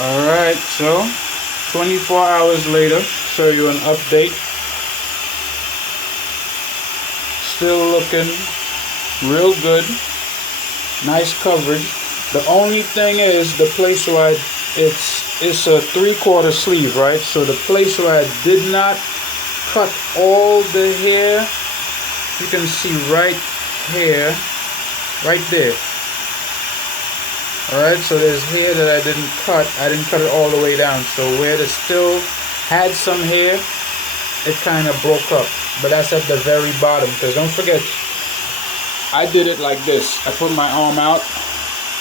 Alright, so 24 hours later, show you an update. Still looking real good. Nice coverage. The only thing is the place where it's a 3/4 sleeve, right? So the place where I did not cut all the hair, you can see right here, right there. Alright, so there's hair that I didn't cut. I didn't cut it all the way down. So where it still had some hair, it kind of broke up. But that's at the very bottom. Because don't forget, I did it like this. I put my arm out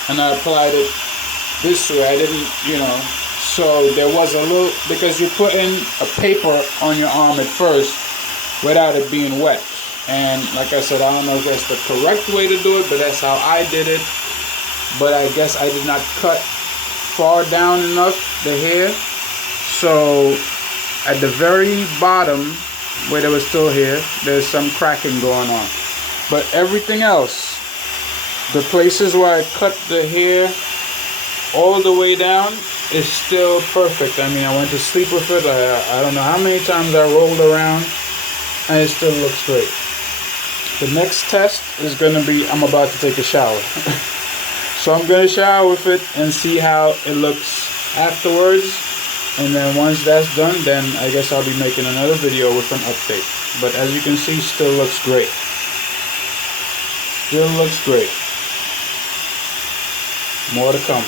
and I applied it this way. I didn't, so there was a little, because you put in a paper on your arm at first without it being wet. And like I said, I don't know if that's the correct way to do it, but that's how I did it. But I guess I did not cut far down enough the hair. So at the very bottom where there was still hair, there's some cracking going on. But everything else, the places where I cut the hair all the way down, is still perfect. I mean, I went to sleep with it. I don't know how many times I rolled around, and it still looks great. The next test is going to be, I'm about to take a shower. So I'm going to shower with it and see how it looks afterwards. And then once that's done, then I guess I'll be making another video with an update. But as you can see, still looks great. Still looks great. More to come.